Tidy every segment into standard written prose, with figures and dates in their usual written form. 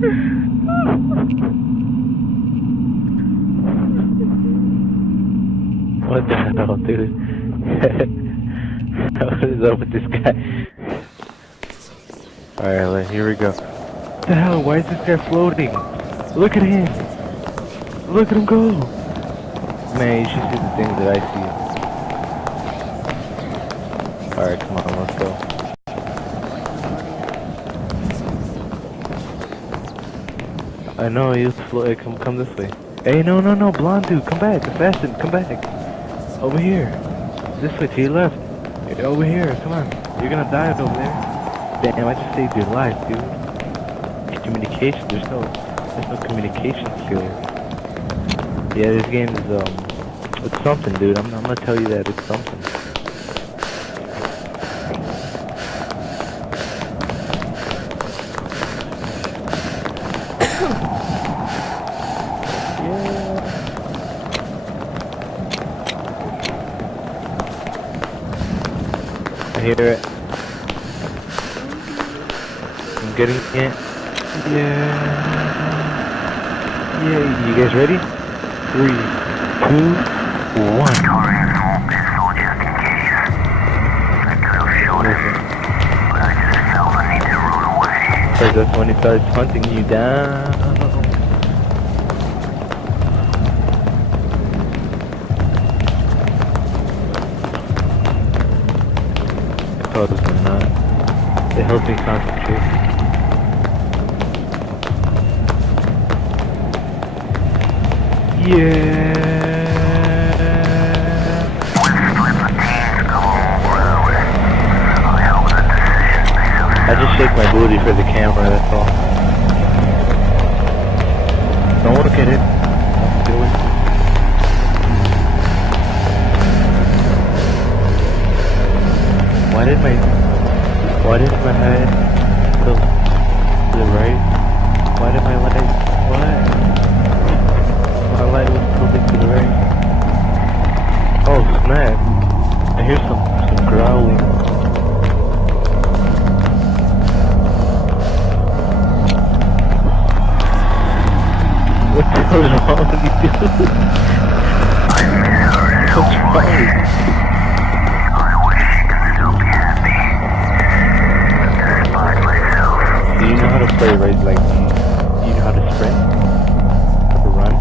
What the hell, dude? What is up with this guy? Alright, here we go. What the hell? Why is this guy floating? Look at him! Look at him go! Man, you should see the things that I see. Alright, come on, let's go. I know, he was floating. Come this way. Hey, no, blonde dude, come back, assassin, come back. Over here. This way, to your left. Over here, come on. You're gonna die over there. Damn, I just saved your life, dude. Communication, there's no communication skills. Yeah, this game is, it's something, dude. I'm gonna tell you that it's something. I hear it. I'm getting it. Yeah. You guys ready? 3, 2, 1. Because that's when he starts hunting you down. Oh, this one not. It helps me concentrate. Yeah. I just shake my booty for the camera, that's all. Don't look at it. Get away from it. Why did my head go to the right? Why did my light, what? My light was tilted to the right. Oh snap. I hear some growling. What the hell is wrong with you, dude? What's wrong? Do you know how to play right, like, do you know how to sprint? Or run?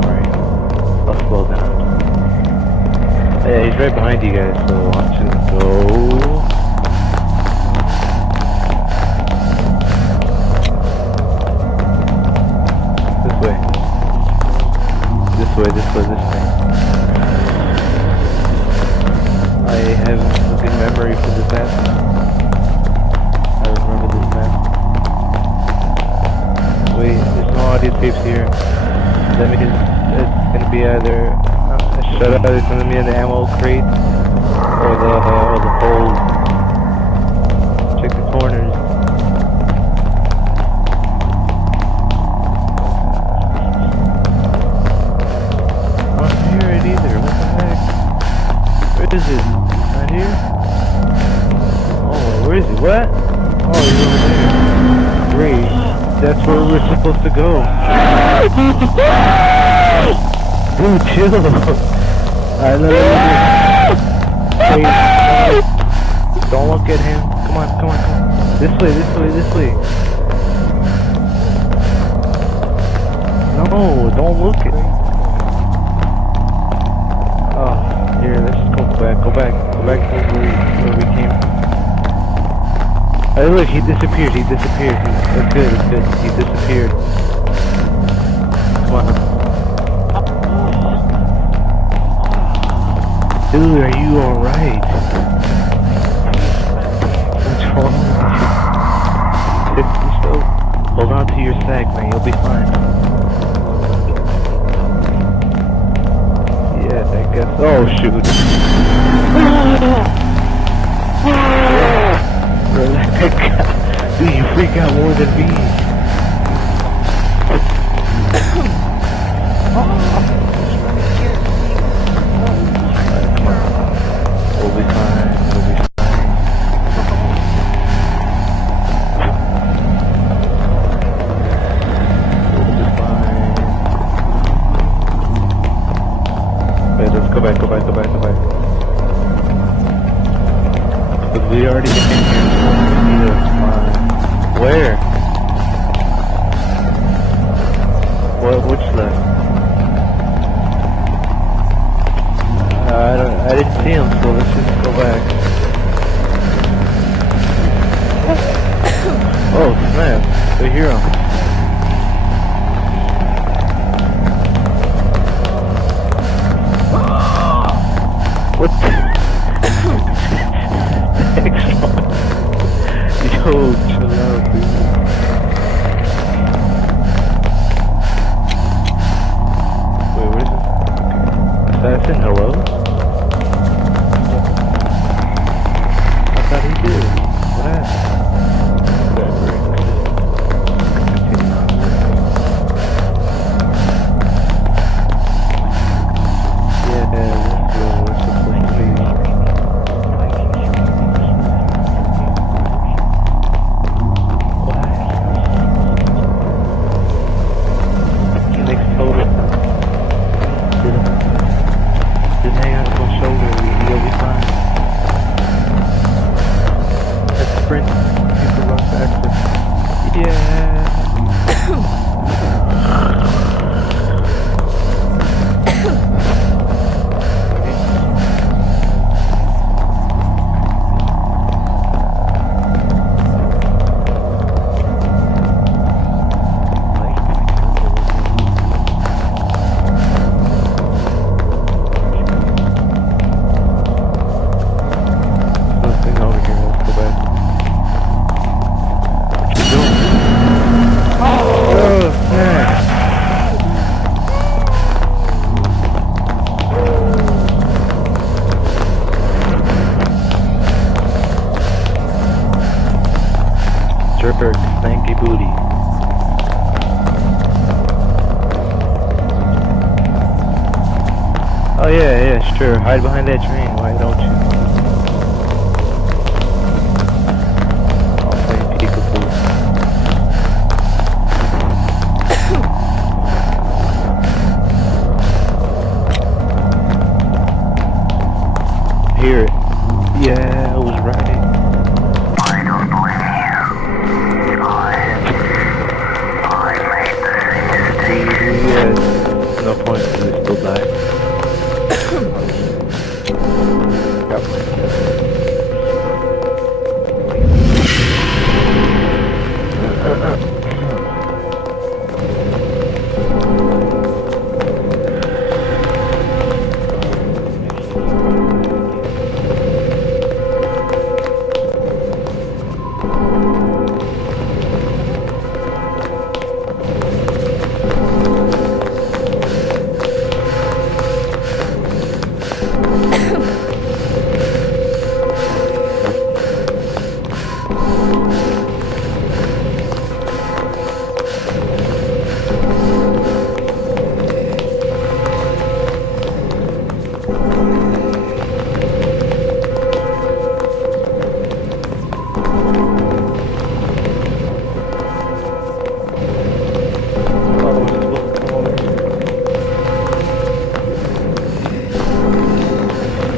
Sorry. I'll slow down. Yeah, he's right behind you guys, so watch him go. This way. I have a good memory for this map. I remember this map. Wait, there's no audio tapes here. That means it's gonna be either it's gonna be in the ammo crate or the holes. Check the corners. Where is it? Not here? Oh, where is it? What? Oh, he's over there. Great. That's where we're supposed to go. Dude, chill. Alright, look. Wait. Don't look at him. Come on. This way. No, don't look at him. Oh, here, let's just go back to where we came. Oh look, he disappeared. It's good. He disappeared. Come on. Dude, are you alright? What's wrong with you? Hold on to your sack, man, you'll be fine. Yeah, I guess. Oh shoot. Dude, you freak out more than me. see him, so let's just go back. Oh, snap. They hear him. What the heck's wrong? Yo, chill out, dude. Wait, what is this? Assassin, hello? I thought he did. What happened? Continue on. Yeah, let's go. We're supposed to be. What? He makes total. Just hang out on my shoulder. You'll be fine. Let's sprint. People run faster. Yeah. Nothing over here. Let's go back. Oh, snap. Jerk, stanky booty. Oh yeah, sure. Hide behind that train. Why don't you? I'll play peekaboo. Hear it. Yeah, I was right. Yeah, no point because they still die.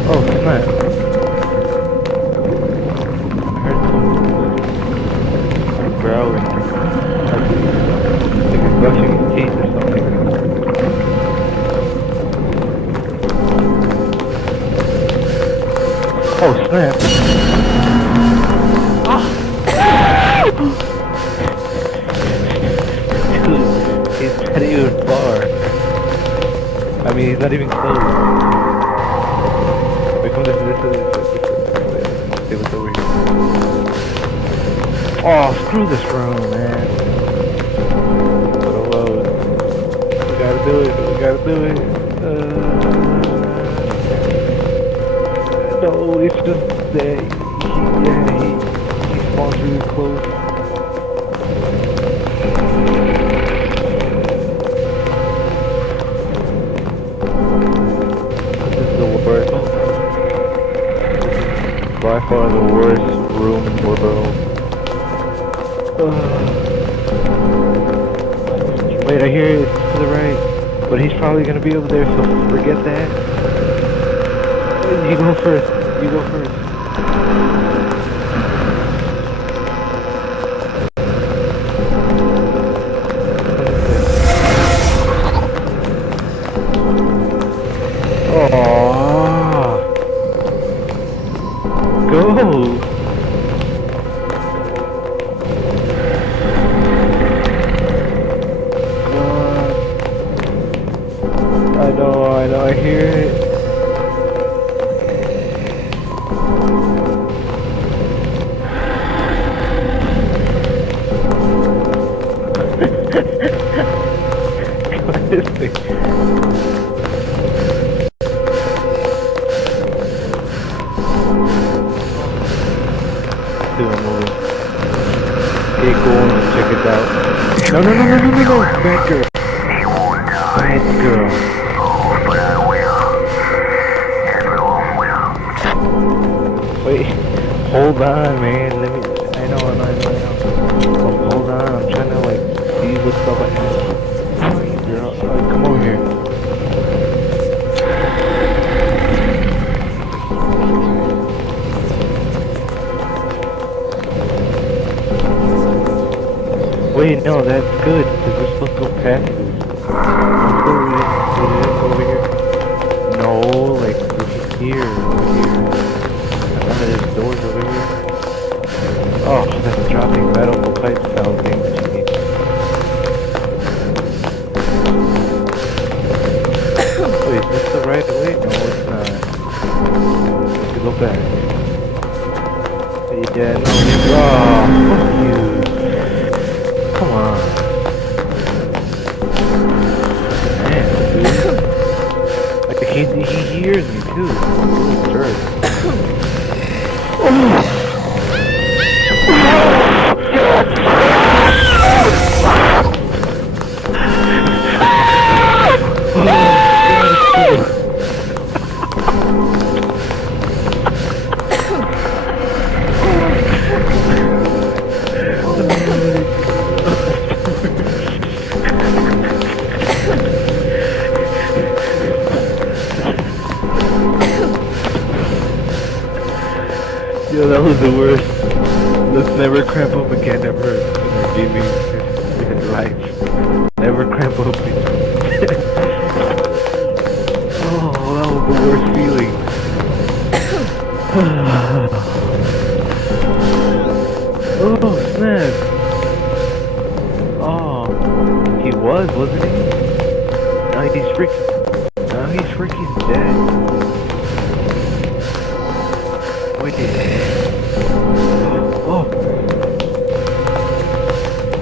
Oh, snap. I heard some growling. Like he's brushing his teeth or something. Oh, snap. Dude, he's not even far. I mean, he's not even close. Wait, come this. See what's over here. Oh, screw this room, man. Whoa. We gotta do it. No, it's just that he spawns really close. This is the worst. By far the worst room in the world. Wait, I hear it to the right. But he's probably gonna be over there, so forget that. You go first. Aww. Come on this way. Do a movie. Okay, cool. Check it out. No, no, no, no, no, no, no. Bad girl. Bad girl. Wait. Hold on, man. Let me. I know. Oh, hold on. I'm trying to like see what's up ahead. Girl, come over here. Wait, no, that's good, because we're supposed to go past this. Let's go over here. No, like, this is here, over here. None of these doors over here. Oh, that's dropping metal pipe sound thing that you need. Wait, is this the right way? No, it's not. We have to go back. Yeah, no, fuck you. Come on. Man, dude. Like, he hears me too. Sure. Yo, that was the worst. Let's never cramp up again ever in our gaming life. Never cramp up again. Oh, that was the worst feeling. Oh, snap. Oh, he wasn't he? Now he's freaking dead. Wait. Oh.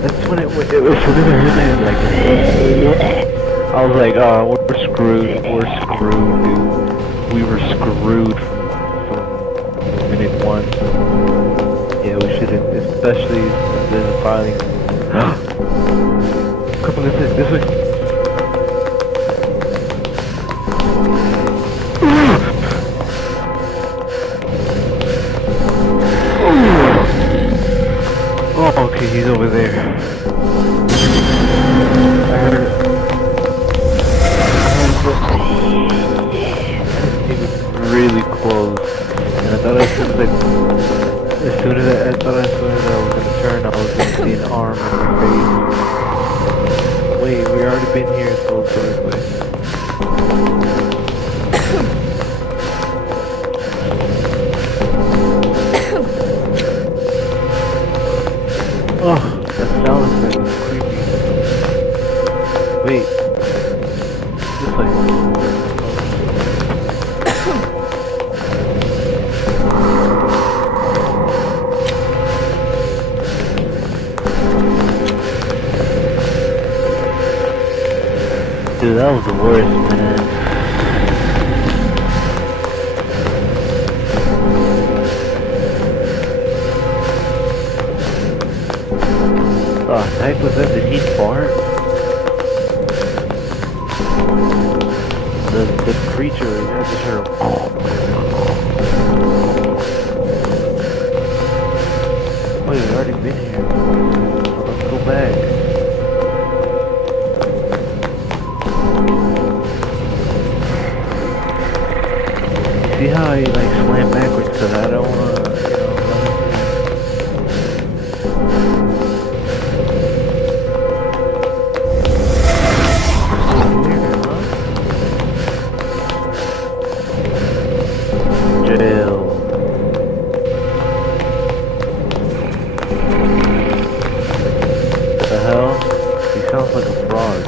That's when it was like, I was like, oh, we're screwed, dude. We were screwed from minute one. Yeah, we shouldn't, especially when there's a filing. Come on, this way. Oh, okay, he's over there. I heard it. He was really close. And I thought as soon as I was gonna turn, I was gonna see an arm in my face. Wait, we already been here, so let's go this way. Oh, that sound effect was creepy. Wait. This way. Dude, that was the worst, man. Oh, heck was that? Did he fart? The creature is at the sheriff. Wait, we've already been here. Let's go back. See how he like slammed backwards? Cause I don't wanna, jail. What the hell? He sounds like a frog.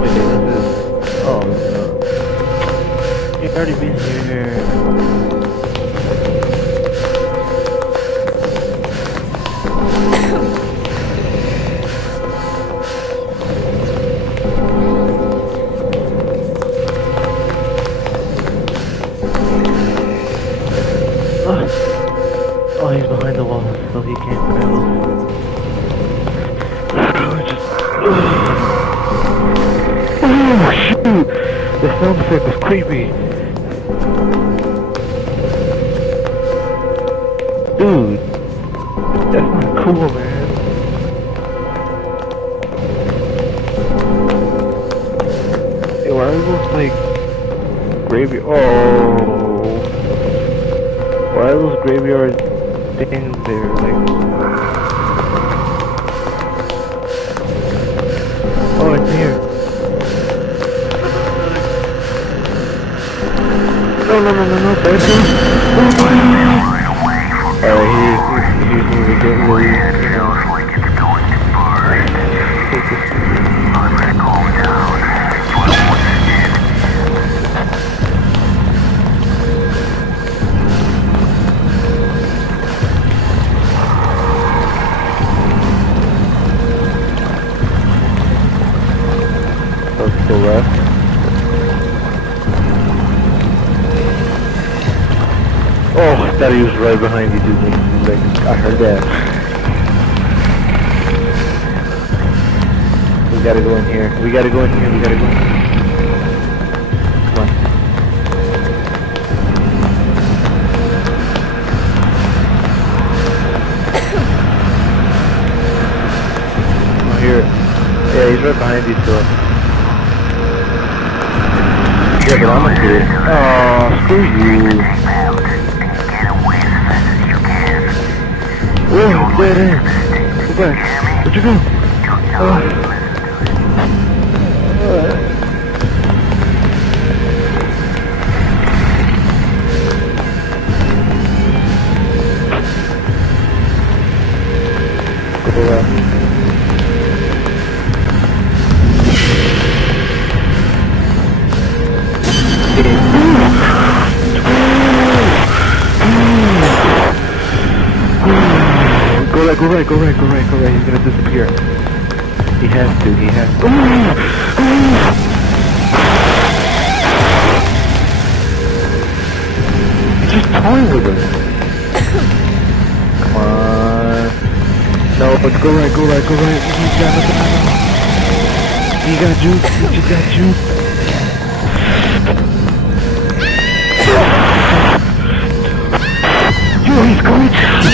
Wait, this is... Oh, no. so he can't fail. Oh shoot! The sound effect was creepy. Dude, that's not cool, man. Hey, why are those like graveyard? Oh, why are those graveyard things there? Like, oh, it's here. No, back here. Alright, here's where we get really, you know. Let's go left. Oh, I thought he was right behind you, dude. Like, I heard that. We gotta go in here. We gotta go in here. Come on. Oh, here. Yeah, he's right behind you, so. Yeah, but I'm gonna do it. Oh, screw you. Whoa, dead end. Go back. Where'd you go? Go left. Go right. He's gonna disappear. He has to. He's just toying with him. Come on. No, but go right. He got juke. He just got juke. Yo, he's glitched.